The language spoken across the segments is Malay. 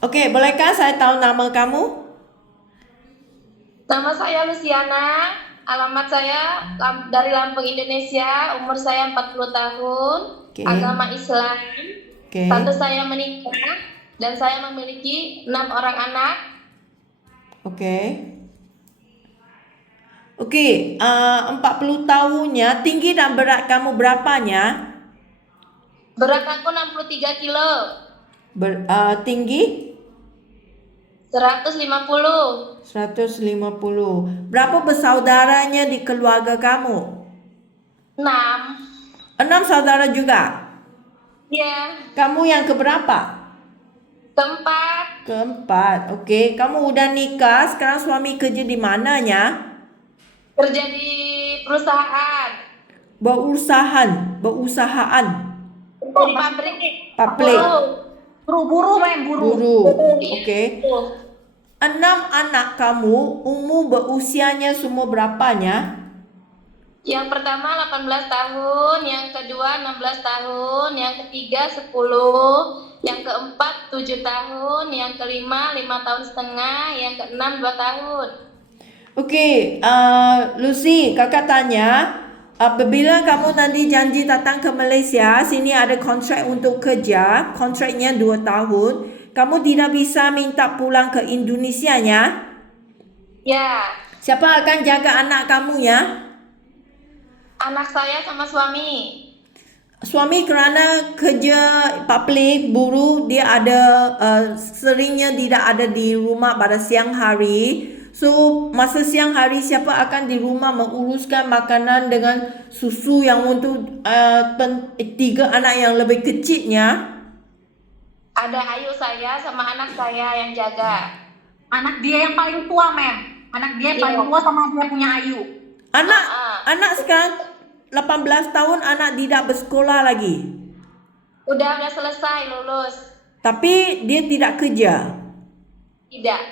Oke, bolehkah saya tahu nama kamu? Nama saya Luciana, alamat saya dari Lampung, Indonesia, umur saya 40 tahun, Oke, agama Islam, status oke, saya menikah, dan saya memiliki 6 orang anak. oke. Oke, 40 tahunnya, tinggi dan berat kamu berapanya? Berat aku 63 kilo, Tinggi? 150, 150. Berapa bersaudaranya di keluarga kamu? 6. 6 saudara juga. Ya, Kamu yang keberapa? keempat, Keempat. Oke, kamu udah nikah, sekarang suami kerja di mananya? kerja di perusahaan, Berusahaan. kerja di pabrik, Pabrik, buruh. Buru-buru, Mem, buru. buruh. Iya, Oke. buruh. 6 anak kamu, umur berusianya semua berapanya? Yang pertama 18 tahun, yang kedua 16 tahun, yang ketiga 10, yang keempat 7 tahun, yang kelima 5 tahun setengah, yang keenam 2 tahun. Oke, Lucy, kakak tanya, apabila kamu nanti janji datang ke Malaysia, sini ada kontrak untuk kerja, kontraknya 2 tahun, kamu tidak bisa minta pulang ke Indonesia ya? Ya, Siapa akan jaga anak kamu ya? anak saya sama suami. Suami kerana kerja public buruh dia ada seringnya tidak ada di rumah pada siang hari. So masa siang hari siapa akan di rumah menguruskan makanan dengan susu yang untuk 3 anak yang lebih kecilnya? Ada Ayu saya sama anak saya yang jaga. Anak dia yang paling tua, Mem. Anak dia yang paling Iya. tua sama dia punya Ayu. Anak Ah, ah. anak sekarang 18 tahun anak tidak bersekolah lagi. Udah selesai lulus. Tapi dia tidak kerja. Tidak.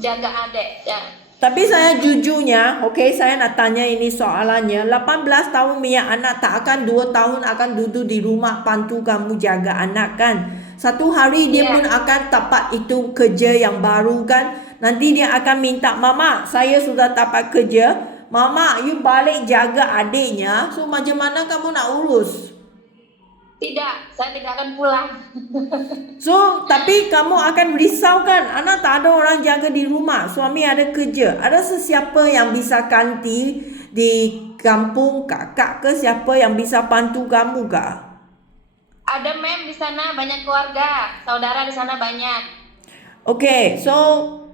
Jaga adik. Ya. Tapi saya jujurnya, saya nak tanya ini soalannya. 18 tahun punya anak tak akan 2 tahun akan duduk di rumah bantu kamu jaga anak kan. Satu hari dia pun Iya. akan dapat itu kerja yang baru kan. Nanti dia akan minta, mama saya sudah dapat kerja. Mama you balik jaga adiknya. So macam mana kamu nak urus? Tidak, saya tidak akan pulang. So, tapi kamu akan risau kan? Anak tak ada orang jaga di rumah. Suami ada kerja. Ada sesiapa yang bisa ganti di kampung kakak ke siapa yang bisa bantu kamu kah? Ada mem di sana banyak keluarga, saudara di sana banyak. Okay, so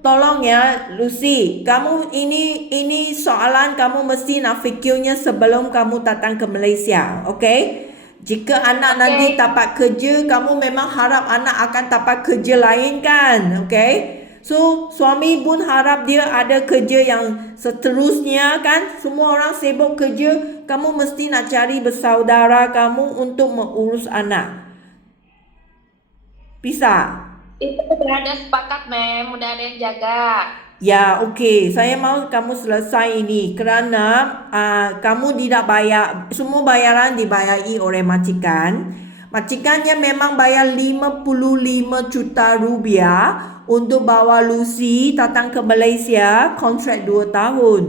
tolong ya Lucy, kamu ini soalan kamu mesti nak fikirnya sebelum kamu datang ke Malaysia, okay? Jika anak Oke, nanti dapat kerja, kamu memang harap anak akan dapat kerja lain kan, okay? So suami pun harap dia ada kerja yang seterusnya kan. Semua orang sibuk kerja, kamu mesti nak cari bersaudara kamu untuk mengurus anak. Bisa? itu sudah ada sepakat mem, udah ada yang jaga. Ya, okey. Saya mahu kamu selesai ini kerana kamu tidak bayar, semua bayaran dibayari oleh majikan. Majikannya memang bayar 55 juta rupiah untuk bawa Lucy datang ke Malaysia, kontrak 2 tahun.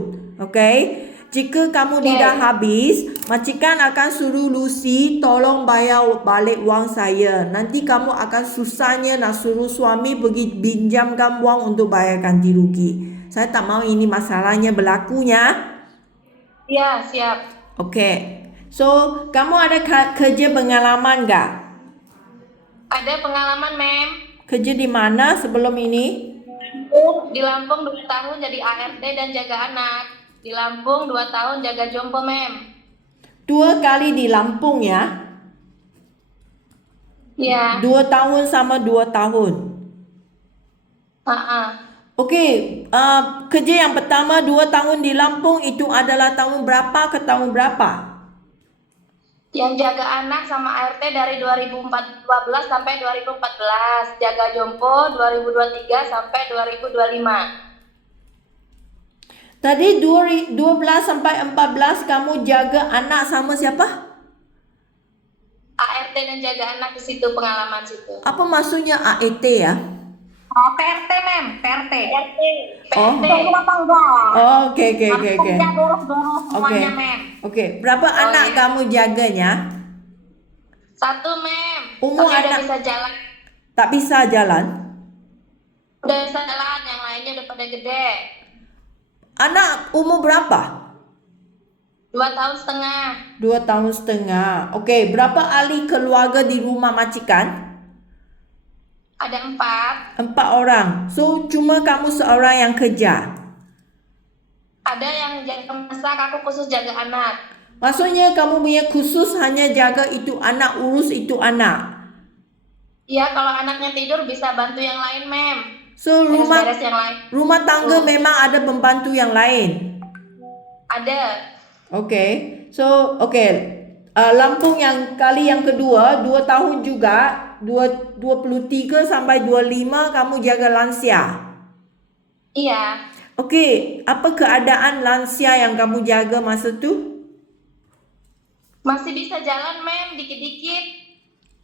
Okey? Jika kamu tidak Oke, habis, majikan akan suruh Lucy tolong bayar balik wang saya. Nanti kamu akan susahnya nak suruh suami pergi pinjamkan wang untuk bayar ganti rugi. Saya tak mahu ini masalahnya berlakunya. ya siap. Okey. So, kamu ada kerja pengalaman tak? Ada pengalaman mem. Kerja di mana sebelum ini? Di Lampung 2 tahun jadi ART dan jaga anak. Di Lampung 2 tahun jaga jompo mem. 2 kali di Lampung ya. Ya, 2 tahun sama 2 tahun. ah, ah. Okey, kerja yang pertama 2 tahun di Lampung itu adalah tahun berapa ke tahun berapa? Yang jaga anak sama ART dari 2012 sampai 2014. Jaga jompo 2023 sampai 2025. Tadi 12 sampai 14 kamu jaga anak sama siapa? ART ART dan jaga anak di situ, pengalaman situ. Apa maksudnya AET ya? Oh, PRT, Mem. PRT. PRT. Oh. PRT. Ibu rumah tangga. Oh, oke. Harus kerja boros-boros Oke. semuanya, Mem. Oke, berapa anak iya. kamu jaganya? 1, Mem. Umur Tapi udah anak- bisa jalan. Tak bisa jalan? Udah bisa jalan, yang lainnya udah pada gede. Anak umur berapa? 2 tahun setengah. 2 tahun setengah. Oke, berapa ahli keluarga di rumah majikan? Ada 4. 4 orang. So, cuma kamu seorang yang kerja. Ada yang jaga masak, aku khusus jaga anak. Maksudnya kamu punya khusus hanya jaga itu anak, urus itu anak. Iya, kalau anaknya tidur bisa bantu yang lain, Mem. So, Beres-beres yang lain. rumah tangga memang ada pembantu yang lain. Ada. Oke. So, oke. Lampung yang kali yang kedua, 2 tahun juga. 23 sampai 25 kamu jaga lansia. Iya. Okey, apa keadaan lansia yang kamu jaga masa tu? Masih bisa jalan, Mem, dikit-dikit.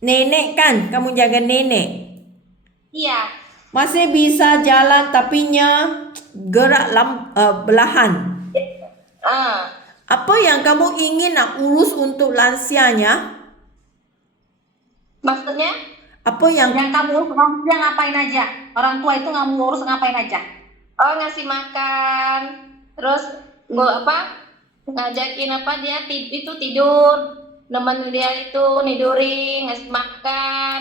Nenek kan? Kamu jaga nenek. Iya. Masih bisa jalan tapi gerak belahan. Apa yang kamu ingin nak urus untuk lansianya? Maksudnya? Apa yang Yang kamu urus orang tua ngapain aja? Orang tua itu nggak mau urus ngapain aja? Oh, ngasih makan. Terus ngajakin dia itu tidur. Nemenin dia itu nidurin, ngasih makan.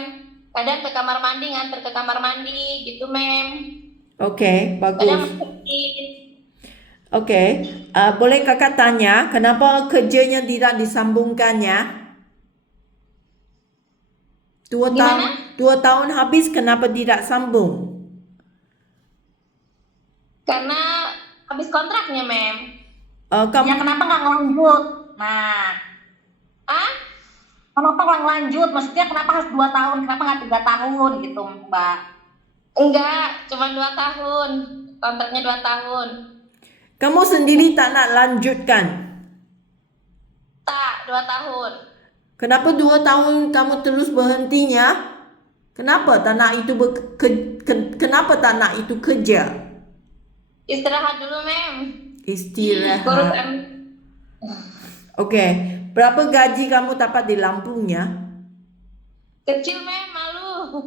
Kadang ke kamar mandi, nganter ke kamar mandi gitu, Mem. Okey, Kadang bagus. masukin. Okey, boleh kakak tanya kenapa kerjanya tidak disambungkannya? 2 tahun, Gimana? 2 tahun habis kenapa tidak sambung? Karena habis kontraknya, Mem. Kamu Ya kenapa nggak ngelanjut? Nah, Ah? kenapa nggak ngelanjut? Maksudnya kenapa harus 2 tahun? Kenapa nggak 3 tahun gitu, Mbak? Enggak, cuma 2 tahun. Kontraknya 2 tahun. kamu sendiri tak nak lanjutkan? Tak, 2 tahun. Kenapa 2 tahun kamu terus berhentinya? Kenapa tak nak itu kenapa tak nak itu kerja? Istirahat dulu, Mem. Istirahat. Urusan Okey, berapa gaji kamu dapat di Lampungnya? kecil, Mem, malu.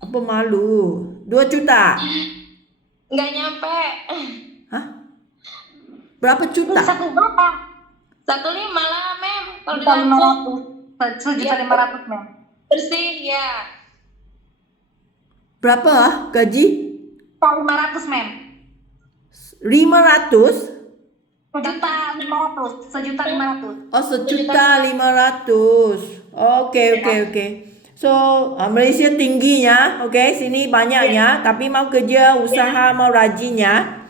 Apa malu? 2 juta. Enggak nyampe. Hah? Berapa juta? Satu berapa? 1,5 lah, Mem. Kalau di Juta Lampung 500. 1.500.000, Mem. bersih ya. Berapa gaji? 1.500.000, Mem. 500? 1.500.000. 1.500.000. Oh, 1.500.000. Okey. So, Malaysia tingginya, okey, sini banyaknya, tapi mau kerja usaha, mau rajinnya.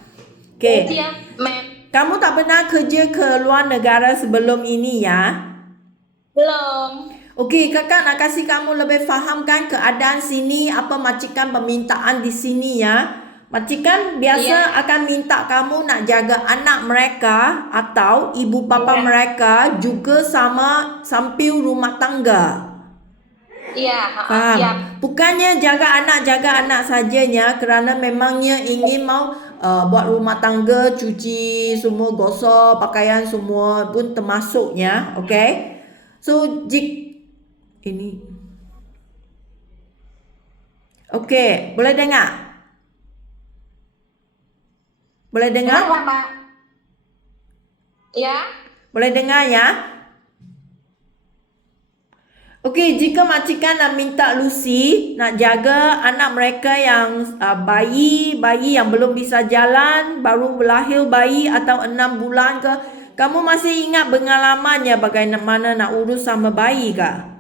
Okey. Siap, Mem. Kamu tak pernah kerja ke luar negara sebelum ini ya? Belum. Okey, kakak nak kasih kamu lebih fahamkan keadaan sini, apa majikan permintaan di sini ya. Majikan biasa akan minta kamu nak jaga anak mereka atau ibu bapa mereka juga sama sambil rumah tangga. Iya, Faham? siap. Bukannya jaga anak sajanya kerana memangnya ingin mau buat rumah tangga, cuci semua, gosok, pakaian semua pun termasuknya, okey? So, ini. Okey, boleh dengar? Boleh dengar? Dengar, Mbak. Ya. Boleh dengar ya? Okey, jika majikan nak minta Lucy nak jaga anak mereka yang bayi yang belum bisa jalan, baru lahir bayi atau 6 bulan ke, kamu masih ingat pengalamannya bagaimana nak urus sama bayi kah?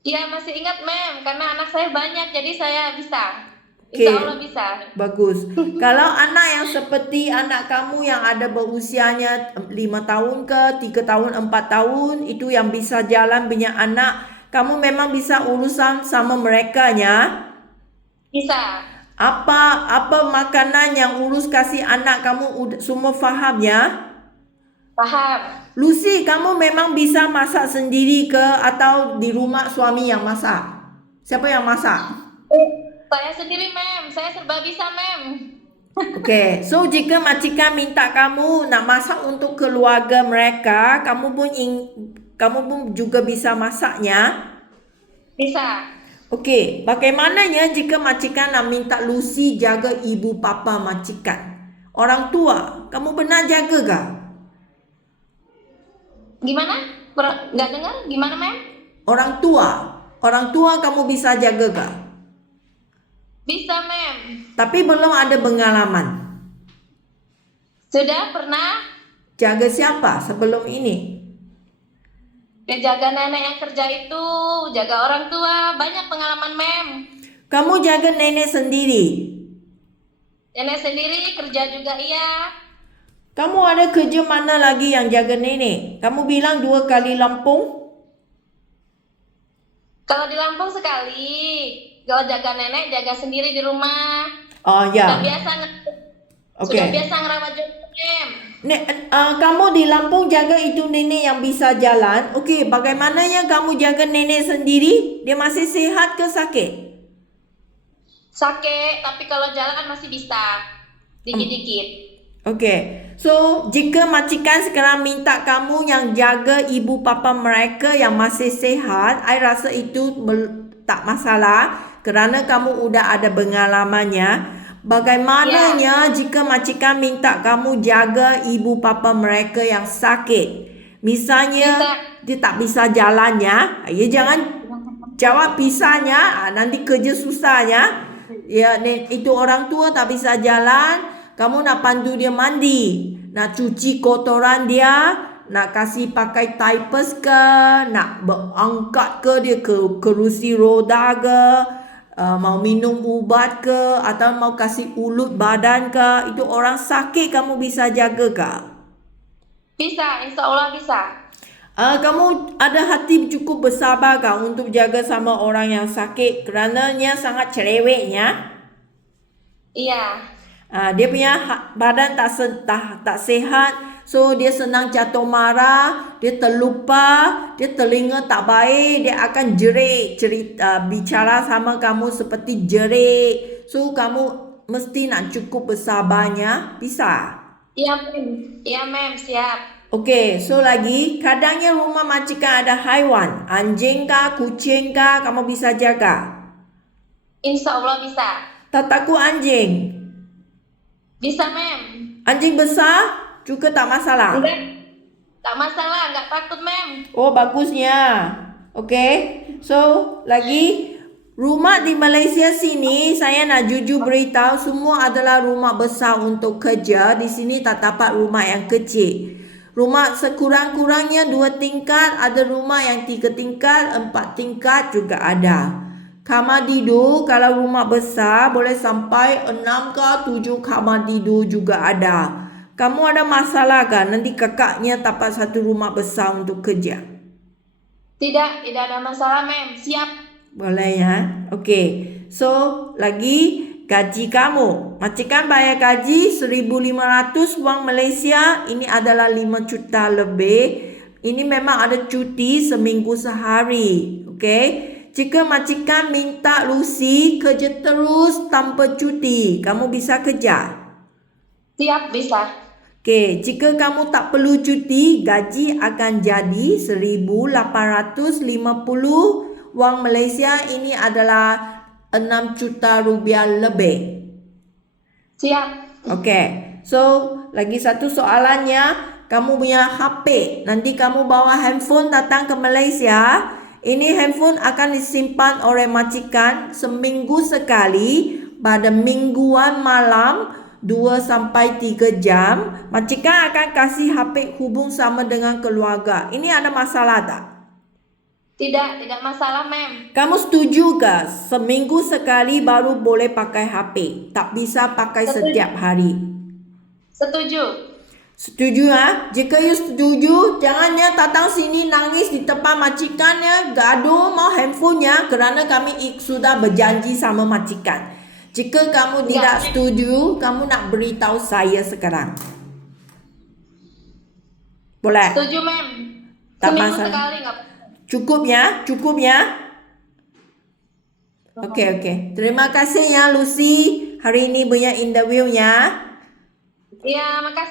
Iya, masih ingat, Mem, karena anak saya banyak, jadi saya bisa. Okey. Insya Allah bisa. Bagus. Kalau anak yang seperti anak kamu yang ada berusianya 5 tahun ke, 3 tahun, 4 tahun, itu yang bisa jalan punya anak, kamu memang bisa urusan sama mereka nya. Bisa. Apa makanan yang urus kasih anak kamu semua faham ya? Paham. Lucy, kamu memang bisa masak sendiri ke atau di rumah suami yang masak? Siapa yang masak? Saya sendiri, Mem. Saya serba bisa, Mem. Okay, so jika majikan minta kamu nak masak untuk keluarga mereka, kamu pun juga bisa masaknya. Bisa. Okey, bagaimananya jika majikan nak minta Lucy jaga ibu bapa majikan? Orang tua, kamu benar jaga kah? Gimana? Nggak dengar? Gimana, Mem? Orang tua kamu bisa jaga kah? Bisa, Mem. Tapi belum ada pengalaman. Sudah pernah Jaga siapa sebelum ini? jaga nenek yang kerja itu, jaga orang tua, banyak pengalaman, Mem. Kamu jaga nenek sendiri. Nenek sendiri kerja juga iya. Kamu ada kerja mana lagi yang jaga nenek? Kamu bilang 2 kali Lampung? Kalau di Lampung sekali, kalau jaga nenek, jaga sendiri di rumah. Oh ya. Sudah biasa sudah biasa ngerawat juga, Mem. Kamu di Lampung jaga itu nenek yang bisa jalan. Okey, bagaimananya kamu jaga nenek sendiri? Dia masih sihat ke sakit? Sakit, tapi kalau jalan masih bisa. Dikit-dikit. Okey. So, jika majikan sekarang minta kamu yang jaga ibu bapa mereka yang masih sihat, I rasa itu tak masalah kerana kamu udah ada pengalamannya. Bagaimananya jika majikan minta kamu jaga ibu bapa mereka yang sakit? Misalnya dia tak bisa jalannya, ya jangan jawab bisanya, nanti kerja susahnya. Ya, itu orang tua tak bisa jalan, kamu nak pandu dia mandi, nak cuci kotoran dia, nak kasih pakai diapers ke, nak angkat ke dia ke kerusi roda ke, mau minum ubat ke, atau mau kasih ulut badan ke, itu orang sakit kamu bisa jaga ke? Bisa, insya Allah bisa. Kamu ada hati cukup bersabar kah untuk jaga sama orang yang sakit kerananya sangat cerewetnya? Iya. Dia punya badan tak sehat, so dia senang jatuh marah, dia terlupa, dia telinga tak baik, dia akan jerit, bicara sama kamu seperti jerit. So kamu mesti nak cukup bersabarnya, bisa? Iya, Mem. Iya, Mem, siap. Okey, so lagi, kadangnya rumah majikan ada haiwan, anjing kah, kucing kah, kamu bisa jaga? Insya Allah bisa. Tak takut anjing? Bisa, Mem. Anjing besar juga tak masalah? Enggak, tak masalah, enggak takut, Mem. Oh, bagusnya. Okey, so lagi, rumah di Malaysia sini, saya nak jujur beritahu, semua adalah rumah besar untuk kerja. Di sini tak dapat rumah yang kecil. Rumah sekurang-kurangnya 2 tingkat, ada rumah yang 3 tingkat, 4 tingkat juga ada. Kamar tidur kalau rumah besar boleh sampai 6 ke 7 kamar tidur juga ada. Kamu ada masalah kan? Nanti kakaknya dapat satu rumah besar untuk kerja. Tidak ada masalah, Mem. Siap. Boleh ya? Okey. So, lagi gaji kamu. Majikan bayar gaji 1,500 wang Malaysia. Ini adalah 5 juta lebih. Ini memang ada cuti seminggu sehari. Okey. Jika majikan minta Lucy kerja terus tanpa cuti, kamu bisa kerja? Siap, bisa. Okey, jika kamu tak perlu cuti, gaji akan jadi 1,850 wang Malaysia. Ini adalah 6 juta rupiah lebih. Siap. Okey. So, lagi satu soalannya, kamu punya HP. Nanti kamu bawa handphone datang ke Malaysia. Ini handphone akan disimpan oleh majikan seminggu sekali pada mingguan malam 2 sampai 3 jam. Majikan akan kasih HP hubung sama dengan keluarga. Ini ada masalah tak? Tidak masalah, Mem. Kamu setuju ke seminggu sekali baru boleh pakai HP? Tak bisa pakai setiap hari. Setuju. Setuju ha? Jika you setuju, jangannya datang sini nangis di tempat majikannya, gaduh mau handphonenya kerana kami sudah berjanji sama majikan. Jika kamu tidak setuju, kamu nak beritahu saya sekarang. Boleh? Setuju, Mem. Tak Seminggu masalah. sekali nggak? Cukup ya? Cukup ya? Oke. Terima kasih ya Lucy. Hari ini punya interview ya. Iya, makasih.